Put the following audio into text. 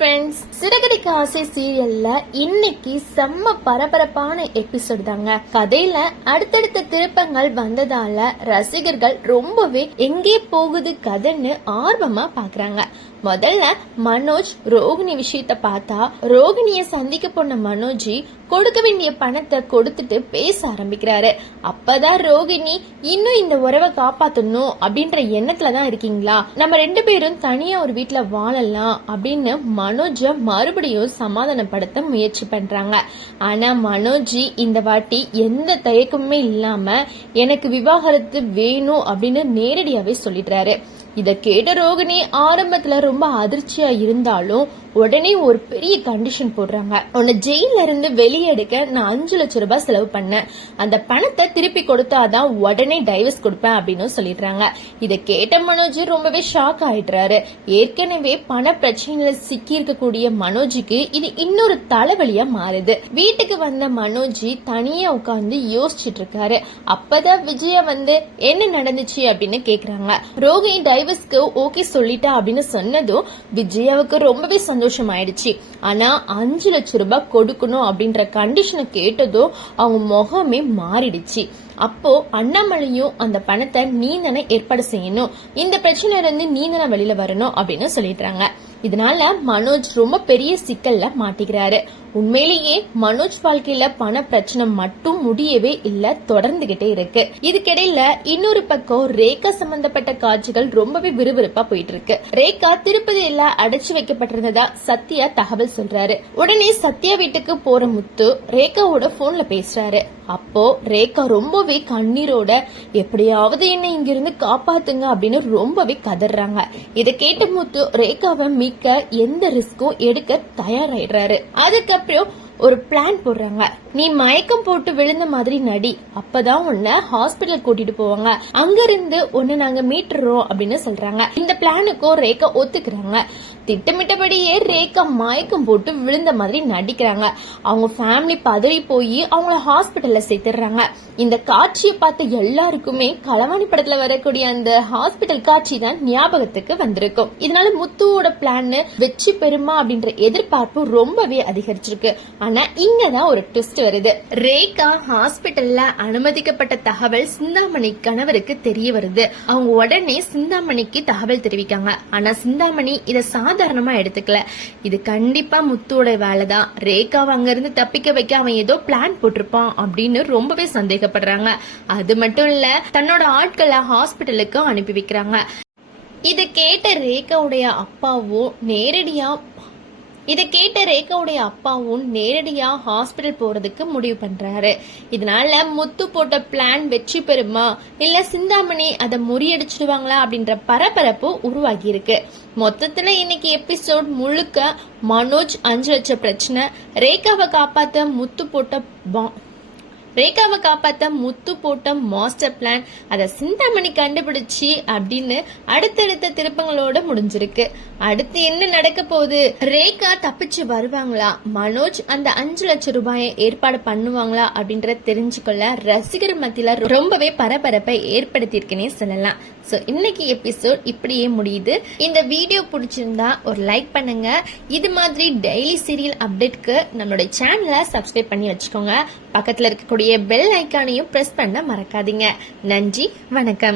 Friends, Siragadikka ஆசை சீரியல்ல இன்னைக்கு செம்ம பரபரப்பான எபிசோட் தாங்க. கதையில அடுத்தடுத்த திருப்பங்கள் வந்ததால ரசிகர்கள் ரொம்பவே எங்கே போகுது கதைன்னு ஆர்வமா பாக்குறாங்க. முதல்ல மனோஜ் ரோகிணி விஷயத்த பார்த்தா ரோகிணிய சந்திக்க போன மனோஜ் கொடுக்க வேண்டிய பணத்தை கொடுத்துட்டு பேச ஆரம்பிக்கிறாரு. அப்பதான் ரோகிணி இன்னும் இந்த உறவை காப்பாத்தணும் அப்படின்ற எண்ணத்துலதான் இருக்கீங்களா, நம்ம ரெண்டு பேரும் தனியா ஒரு வீட்டுல வாழலாம் அப்படின்னு மனோஜ மறுபடியும் சமாதானப்படுத்த முயற்சி பண்றாங்க. ஆனா மனோஜ் இந்த வாட்டி எந்த தயக்கமுமே இல்லாம எனக்கு விவாகரத்து வேணும் அப்படின்னு நேரடியாவே சொல்லிடுறாரு. இத கேட்ட ரோகிணி ஆரம்பத்துல ரொம்ப அதிர்ச்சியா இருந்தாலும் உடனே ஒரு பெரிய கண்டிஷன் போடுறாங்க. உன்னை ஜெயில இருந்து வெளியெடுக்க நான் 5 லட்சம் ரூபாய் செலவு பண்ணேன், அந்த பணத்தை திருப்பி கொடுத்தாதான் உடனே டைவர்ஸ் கொடுப்பேன் அப்படின்னு சொல்லிடுறாங்க. இத கேட்ட மனோஜ் ரொம்பவே ஷாக் ஆயிடுறாரு. ஏற்கனவே பண பிரச்சனையில சிக்கி இருக்கக்கூடிய மனோஜுக்கு இது இன்னொரு தலைவலியா மாறுது. வீட்டுக்கு வந்த மனோஜ் தனியா உட்கார்ந்து யோசிச்சுட்டு இருக்காரு. அப்பதான் விஜயா வந்து என்ன நடந்துச்சு அப்படின்னு கேக்குறாங்க. ரோகிணி டைவர்ஸ்க்கு ஓகே சொல்லிட்டா அப்படின்னு சொன்னதும் விஜயாவுக்கு ரொம்பவே சந்தோஷம் ஆயிடுச்சு. ஆனா 5 லட்சம் ரூபாய் கொடுக்கணும் அப்படின்ற கண்டிஷனை கேட்டதும் அவங்க முகமே மாறிடுச்சு. அப்போ அண்ணாமலையும் அந்த பணத்தை நீ தானே ஏற்பாடு செய்யணும், இந்த பிரச்சனையில இருந்து நீ தானே வெளியில வரணும் அப்படின்னு சொல்லிடுறாங்க. இதனால மனோஜ் ரொம்ப பெரிய சிக்கல்ல மாட்டிக்கிறாரு. உண்மையிலேயே மனோஜ் வாழ்க்கையில பண பிரச்சனை மட்டும் முடியவே இல்ல, தொடர்ந்துகிட்டே இருக்கு. இதுக்கிடையில இன்னொரு பக்கம் ரேகா சம்பந்தப்பட்ட காட்சிகள் ரொம்பவே விறுவிறுப்பா போயிட்டு இருக்கு. ரேகா திருப்பதியில அடைச்சு வைக்கப்பட்டிருந்ததா சத்யா தகவல் சொல்றாரு. உடனே சத்யா வீட்டுக்கு போற முத்து ரேகாவோட போன்ல பேசுறாரு. அப்போ ரேகா ரொம்பவே கண்ணீரோட எப்படியாவது என்ன இங்கிருந்து காப்பாத்துங்க அப்படின்னு ரொம்பவே கதறாங்க. இதை கேட்ட முத்து ரேகாவை மீட்க எந்த ரிஸ்கும் எடுக்க தயாராயிடுறாரு. அதுக்கப்புறம் ஒரு பிளான் போடுறாங்க. நீ மயக்கம் போட்டு விழுந்த மாதிரி நடி, அப்பதான் உன்னை ஹாஸ்பிட்டல் கூட்டிட்டு போவாங்க, அங்க இருந்து உன்னை நாங்க மீட்டுறோம் அப்படின்னு சொல்றாங்க. இந்த பிளானுக்கும் ரேகா ஒத்துக்கிறாங்க. திட்டமிட்டபடியே ரேகா மயக்கம் போட்டு விழுந்த மாதிரி நடிக்கிறாங்க. அவங்க ஃபேமிலி பதறி போய் அவங்கள ஹாஸ்பிட்டல்ல சேர்த்துறாங்க. இந்த காட்சியை பார்த்த எல்லாருக்குமே களவாணி படத்துல வரக்கூடிய அந்த ஹாஸ்பிட்டல் காட்சி தான் ஞாபகத்துக்கு வந்திருக்கும். இதனால முத்துவோட பிளான் வெற்றி பெறுமா அப்படின்ற எதிர்பார்ப்பு ரொம்பவே அதிகரிச்சிருக்கு. ஆனா இங்கதான் ஒரு ட்விஸ்ட் வருது. ரேகா ஹாஸ்பிட்டல்ல அனுமதிக்கப்பட்ட தகவல் சிந்தாமணி கணவருக்கு தெரிய வருது. அவங்க உடனே சிந்தாமணிக்கு தகவல் தெரிவிக்காங்க. ஆனா சிந்தாமணி இத சாதாரணமா எடுத்துக்கல. இது கண்டிப்பா முத்துவோட வேலைதான், ரேகாவை அங்க இருந்து தப்பிக்க வைக்க அவன் ஏதோ பிளான் போட்டிருப்பான் அப்படின்னு ரொம்பவே சந்தேகப்படுறாங்க. அது மட்டும் இல்ல, தன்னோட ஆட்களை ஹாஸ்பிட்டலுக்கு அனுப்பி வைக்கிறாங்க. இத கேட்ட ரேகாவுடைய அப்பாவும் நேரடியா ஹாஸ்பிட்டல் போறதுக்கு முடிவு பண்றாரு. இதனால முத்து போட்ட பிளான் வெற்றி பெறுமா இல்ல சிந்தாமணி அதை முறியடிச்சிடுவாங்களா அப்படின்ற பரபரப்பு உருவாகி இருக்கு. மொத்தத்துல இன்னைக்கு எபிசோட் முழுக்க மனோஜ் 5 லட்சம் பிரச்சனை, ரேகாவை காப்பாத்த முத்து போட்ட மாஸ்டர் பிளான், அத சிந்தாமணி கண்டுபிடிச்சு அப்படின்னு அடுத்தடுத்த திருப்பங்களோட முடிஞ்சிருக்கு. அடுத்து என்ன நடக்க போகுது? ரேகா தப்பிச்சு வருவாங்களா, மனோஜ் அந்த 5 லட்சம் ரூபாயை ஏற்பாடு பண்ணுவாங்களா அப்படின்ற தெரிஞ்சுக்கொள்ள ரசிகர் மத்தியில ரொம்பவே பரபரப்பை ஏற்படுத்தியிருக்குன்னே சொல்லலாம். சோ இன்னைக்கு எபிசோட் இப்படியே முடியுது. இந்த வீடியோ பிடிச்சிருந்தா ஒரு லைக் பண்ணுங்க. இது மாதிரி டெய்லி சீரியல் அப்டேட்க்கு நம்மளுடைய சேனலை சப்ஸ்கிரைப் பண்ணி வச்சுக்கோங்க. பக்கத்துல இருக்கக்கூடிய பெல் ஐக்கானையும் பிரஸ் பண்ண மறக்காதீங்க. நன்றி, வணக்கம்.